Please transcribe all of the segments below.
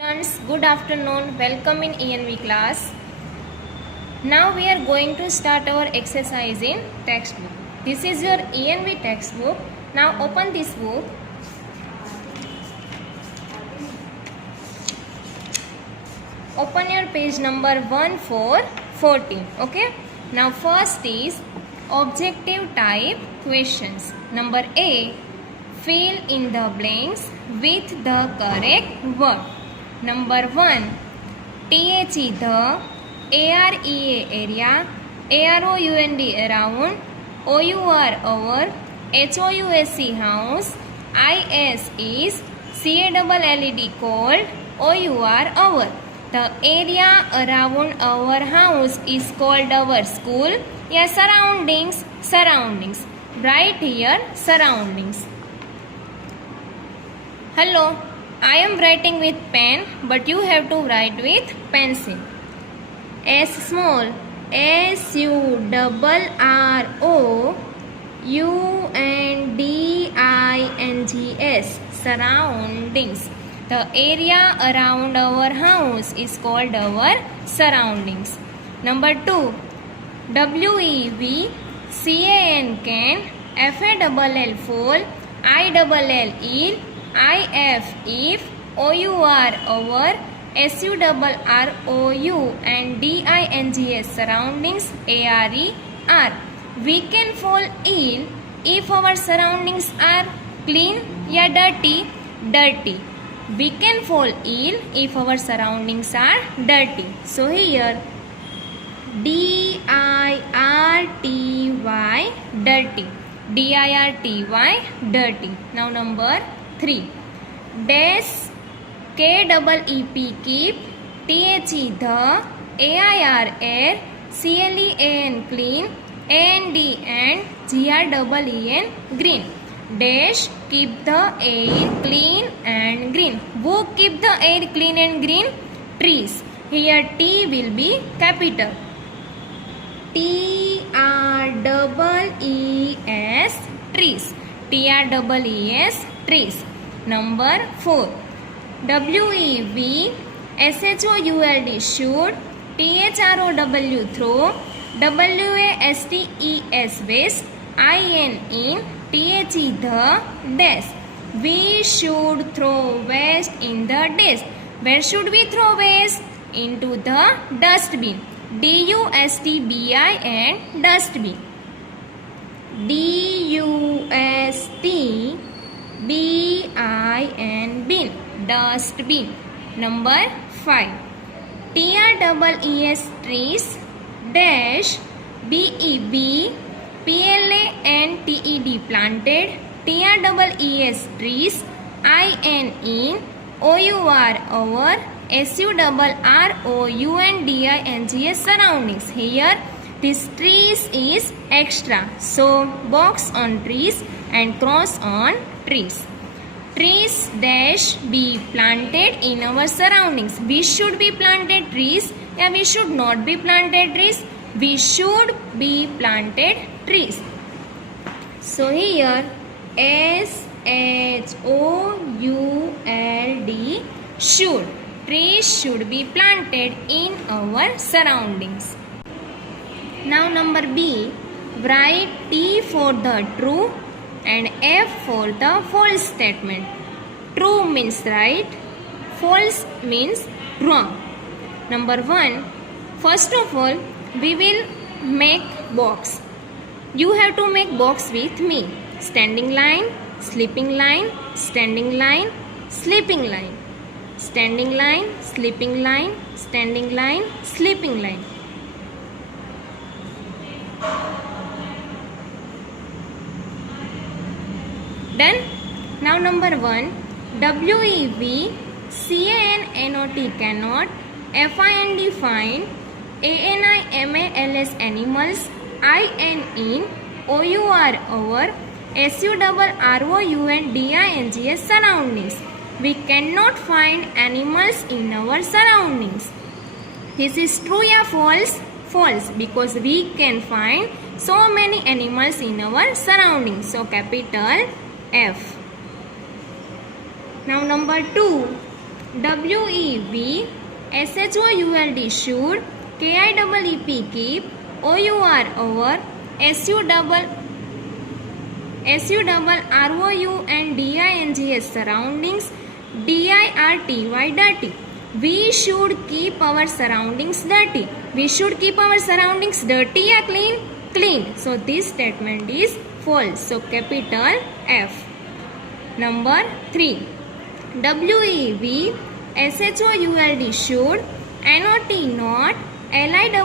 Students, good afternoon. Welcome in ENV class. Now we are going to start our exercise in textbook. This is your ENV textbook. Now open this book. Open your page number 1414. Okay. Now first is objective type questions. Number A. Fill in the blanks with the correct word. Number 1. THE the, AREA area, AROUND around, OUR our, HOUSC house, IS is, CALLED called, OUR our. The area around our house is called our school. Yeah, surroundings. Write here surroundings. Hello, I am writing with pen, but you have to write with pencil. S small, SURROUNDINGS, surroundings. The area around our house is called our surroundings. Number 2. WEV CAN can, FALL fall, ILL eel, IF if, OUR our, SURROU and DINGS surroundings, ARE. We can fall ill if our surroundings are clean या dirty. We can fall ill if our surroundings are dirty. So here DIRTY, dirty. DIRTY, dirty. Now number 3. Dash KEEP, keep, THE the, AIR air, CLEAN clean, AND and GREEN green. Dash keep the air clean and green. Who keep the air clean and green? Trees. Here T will be capital. TREES, trees. TREES, trees. Number 4. WEV SHOULD should, THROW throw, WASTES waste, IN in, THE the, dash. We should throw waste in the dash. Where should we throw waste? Into the dustbin. DUSTBI and dustbin. DUSTBIN bin, dustbin. Number 5. TREES trees, dash BEB PLANTED planted, TREES trees, IN in, OUR our, SURROUNDINGS surroundings. Here this trees is extra, so box on trees and cross on trees. Trees dash be planted in our surroundings. We should be planted trees, yeah, we should not be planted trees. We should be planted trees. So here SHOULD, should. Trees should be planted in our surroundings. Now number B. Write T for the true and F for the false statement. True means right, false means wrong. Number 1. First of all, we will make box. You have to make box with me. Standing line, sleeping line, standing line, sleeping line. Standing line, sleeping line, standing line, sleeping line. Done? Now number 1. WEV CANNOT cannot, FIND find, ANIMALS animals, IN in, OUR our, SURROUNDINGS surroundings. We cannot find animals in our surroundings. This is true or false? False, because we can find so many animals in our surroundings. So capital F. Now number 2. WEV, SHOULD should, KIEEP keep, OUR over, SURROU and DINGS surroundings, DIRTY dirty. We should keep our surroundings dirty. We should keep our surroundings dirty or clean? Clean. So this statement is false. So capital F. Number 3. WEV, SHOULD should, NOT not, LITTER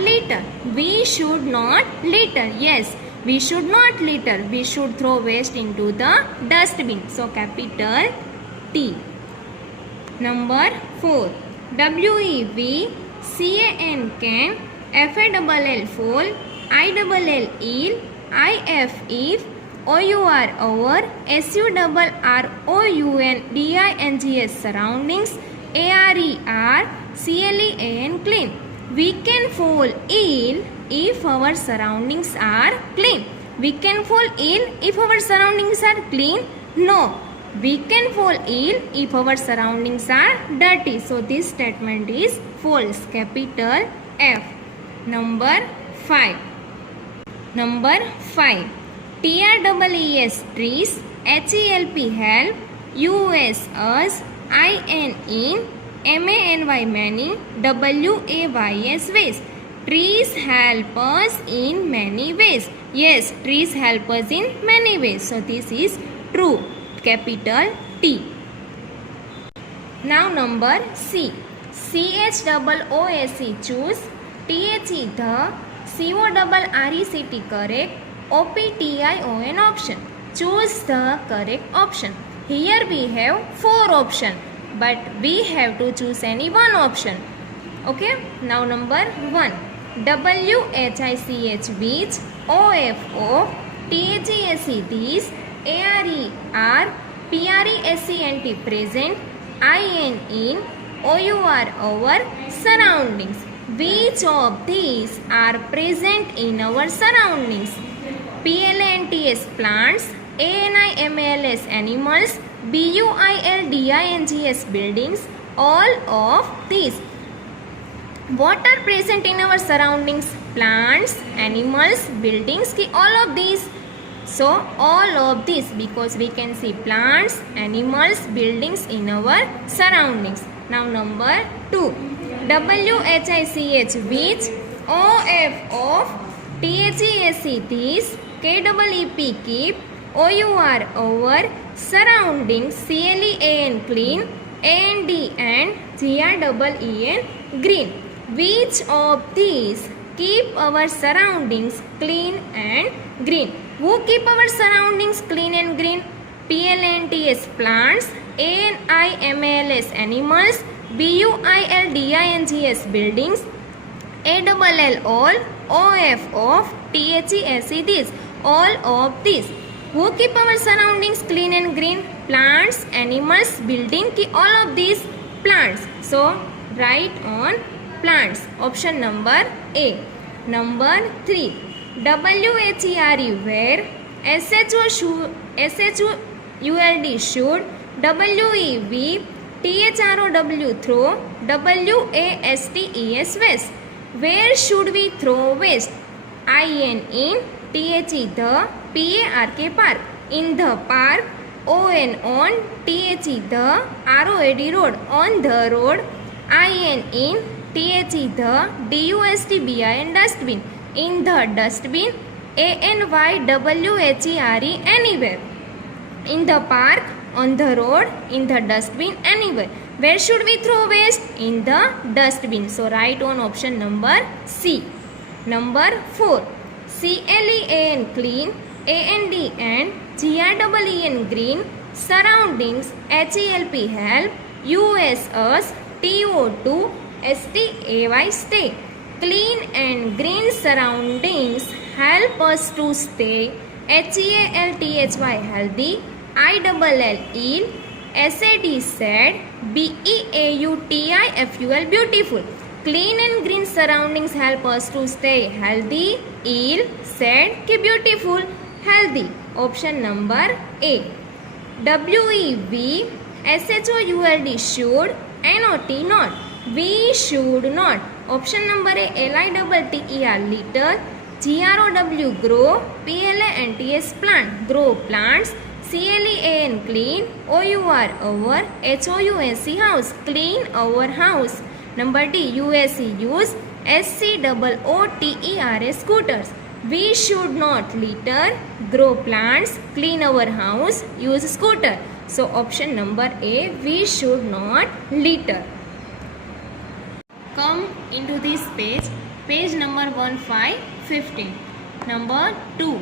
litter. We should not litter. Yes, we should not litter. We should throw waste into the dustbin. So capital T. Number 4. WEV, CAN, FALL full, ILL eel, IF if, OUR over, SURROUN DINGS surroundings, ARER, CLEAN clean. We can fall ill if our surroundings are clean. We can fall ill if our surroundings are clean? No. We can fall ill if our surroundings are dirty. So this statement is false. Capital F. Number 5. Number 5. TREES trees, HELP help, US us, IN in, MANY many, WAYS ways. Trees help us in many ways. Yes, trees help us in many ways. So this is true. Capital T. Now number C. CHOOSE choose, THE the, CORRECT correct, OPTION option. Choose the correct option. Here we have 4 options, but we have to choose any one option. Okay. Now number 1. WHICH which, OFO, THESE these, ARER, PRESENT present, IN in, OUR over, surroundings. Which of these are present in our surroundings? PLANTS plants, ANIMALS animals, BUILDINGS buildings, all of these. What are present in our surroundings? Plants, animals, buildings, all of these. So all of these, because we can see plants, animals, buildings in our surroundings. Now number 2. WHICH which, OF of, THESE these, KEEP keep, OUR over, surroundings, CLEAN clean, AND and GREEN green. Which of these keep our surroundings clean and green? Who keep our surroundings clean and green? PLANTS plants, ANIMALS animals, BUILDINGS buildings, ALL all, OF of, THESE this, all of these. Who keep our surroundings clean and green? Plants, animals, building, all of these plants. So write on plants. Option number A. Number 3. WHERE where, SHOULD should, WEV, THROW throw, WASTES waste. Where should we throw waste? IN in, THE the, PARK park. In the park, ON on, THE the, ROAD road. On the road, IN in, THE the, DUSTBIN dustbin. In the dustbin, ANYWHERE anywhere. In the park, on the road, in the dustbin, anywhere. Where should we throw waste? In the dustbin. So write on option number C. Number 4. CLEAN clean, AND and GREEN green, surroundings, HELP help, US us, TO2, STAY stay. Clean and green surroundings help us to stay, HEALTHY healthy, ILL eel, SAD sad, BEAUTIFUL beautiful. Clean and green surroundings help us to stay healthy, eel, sad, beautiful, healthy. Option number A. WEV, SHOULD should, NOT not, we should not. Option number A LITTER, litter, GROW grow, PLANTS plant, grow plants, CLEAN clean, OUR our, HOUSE house, clean our house. Number D USE use, SCOOTERS scooters. We should not litter, grow plants, clean our house, use scooter. So option number A, we should not litter. Come into this page, page number 1515. Number 2,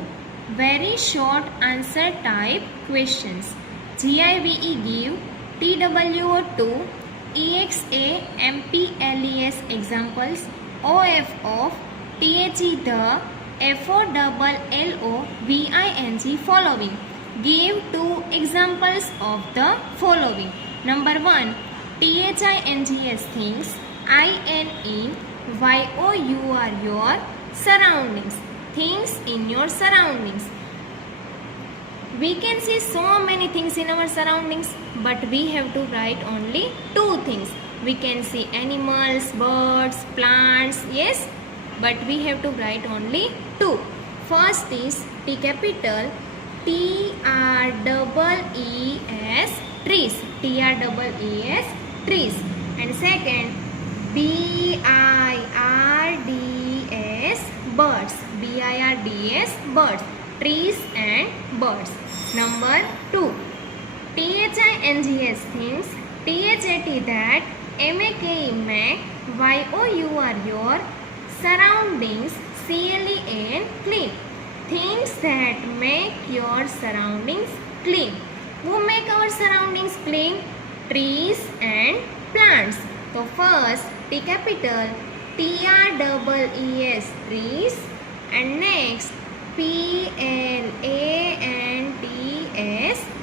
very short answer type questions. GIVE give, TWO2, EXA MPLES examples, OF of, THE the, FOLLOVING following. Give 2 examples of the following. Number 1, THINGS things, INE YOUR your surroundings, things in your surroundings. We can see so many things in our surroundings, but we have to write only 2 things. We can see animals, birds, plants, yes, but we have to write only 2. First is T capital, TREES, trees, TREES, trees. And second, BIRDS, birds, BIRDS, birds, trees and birds. Number 2, THINGS things, THAT that, MAKE Mac, YOUR your surroundings, CLEAN clean, things that make your surroundings clean. Who make our surroundings clean? Trees and plants. So first T capital, TREES trees, and next PLANTS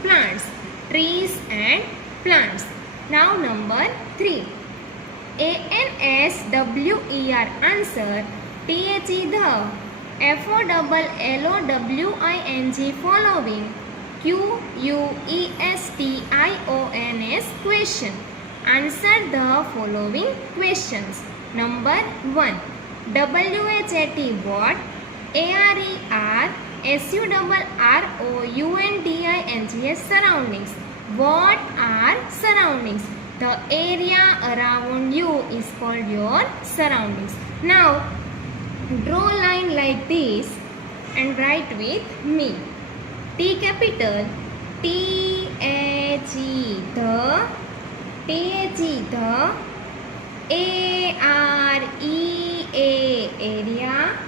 plants, trees and plants. Now number 3, ANSWER answer, THE the, FOLLOWING following, QUESTIONS question. Answer the following questions. Number 1, WHAT what, ARER SURROUNDINGS surroundings. What are surroundings? The area around you is called your surroundings. Now draw a line like this and write with me. T capital, THE the, AREA area,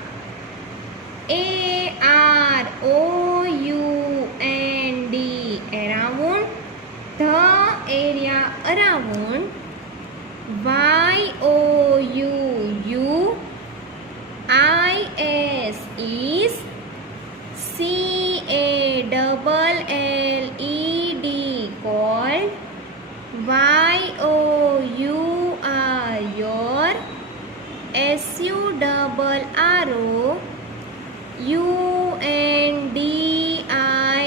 AROUND around, the area around, YOUU is, CALLED called, YOUR your,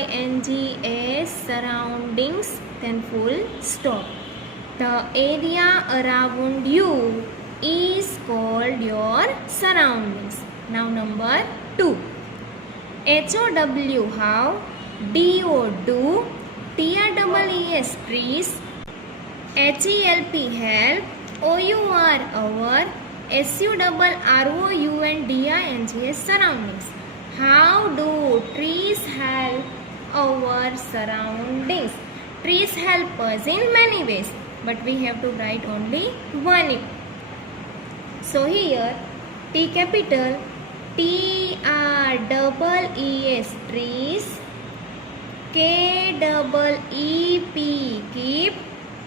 SURROUNDINGS surroundings, then full stop. The area around you is called your surroundings. Now number 2, HOW how, DO do, TREES trees, HELP help, OUR our, SURROUNDINGS surroundings. How do trees help our surroundings? Trees help us in many ways, but we have to write only one. So here T capital, TREES trees, KEEP keep,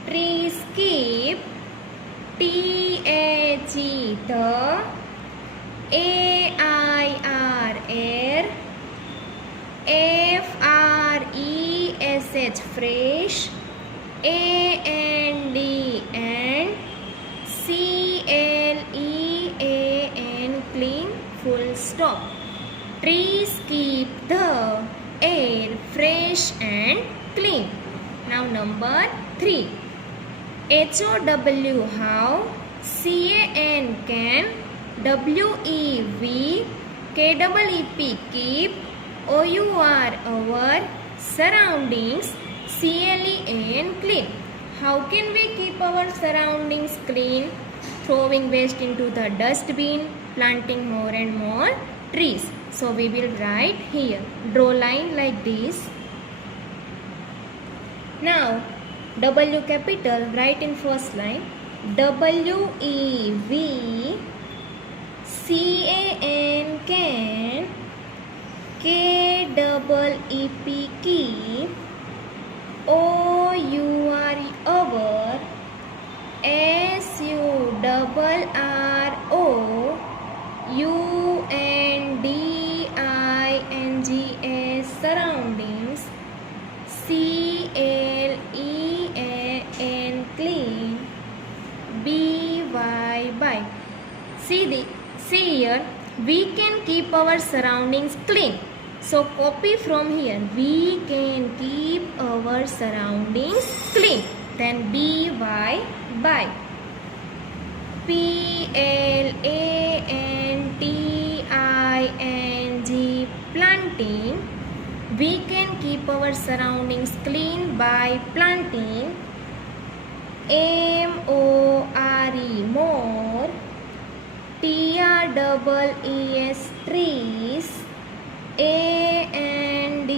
trees keep, THE the, AIR air, FRESH fresh, AND and, CLEAN clean, full stop. Trees keep the air fresh and clean. Now number 3. HOW how, CAN can, WEV, KEEP keep, OUR our, surroundings, CLEAN clean. How can we keep our surroundings clean? Throwing waste into the dustbin, planting more and more trees. So we will write here, draw line like this. Now W capital, write in first line, WEV, CAN can, KEEP keep, OUR our, SURRO, UNDINGS surroundings, CLEAN clean, BY by. See here, we can keep our surroundings clean. So copy from here, we can keep our surroundings clean. Then BY by. PLANTING planting. We can keep our surroundings clean by planting. MORE more. TREES trees. AND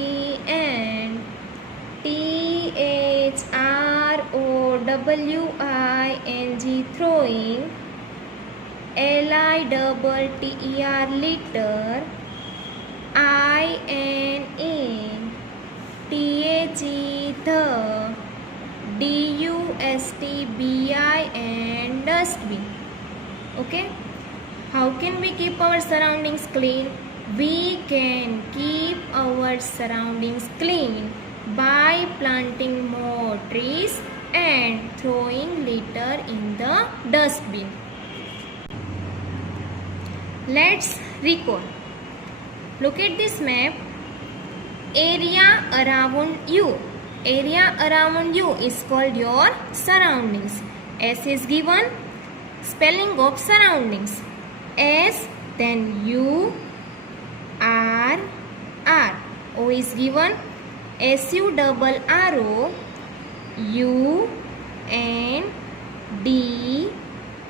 THROWING throwing. LITTER litter. INE THE the. DUSTBIN dustbin. Okay, how can we keep our surroundings clean? We can keep our surroundings clean by planting more trees and throwing litter in the dustbin. Let's recall. Look at this map. Area around you. Area around you is called your surroundings. S is given. Spelling of surroundings. S, then U, R, R. O is given. SURRO, U, N, D,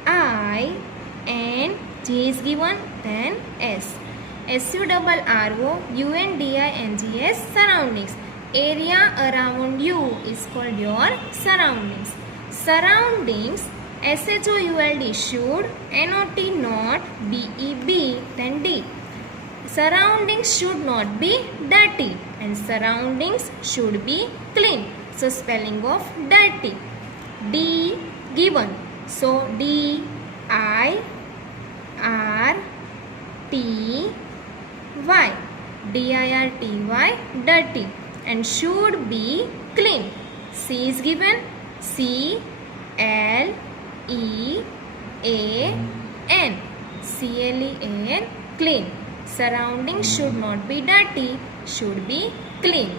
I, N. J is given. Then S. SURRO, UNDINGS surroundings. Area around you is called your surroundings. Surroundings, SHOULD should, NOT not, BEB, then D. Surroundings should not be dirty and surroundings should be clean. So spelling of dirty. D given. So D I R T Y. DIRTY, dirty, and should be clean. C is given. CLEAN. CLEAN, clean. Surroundings should not be dirty, should be clean.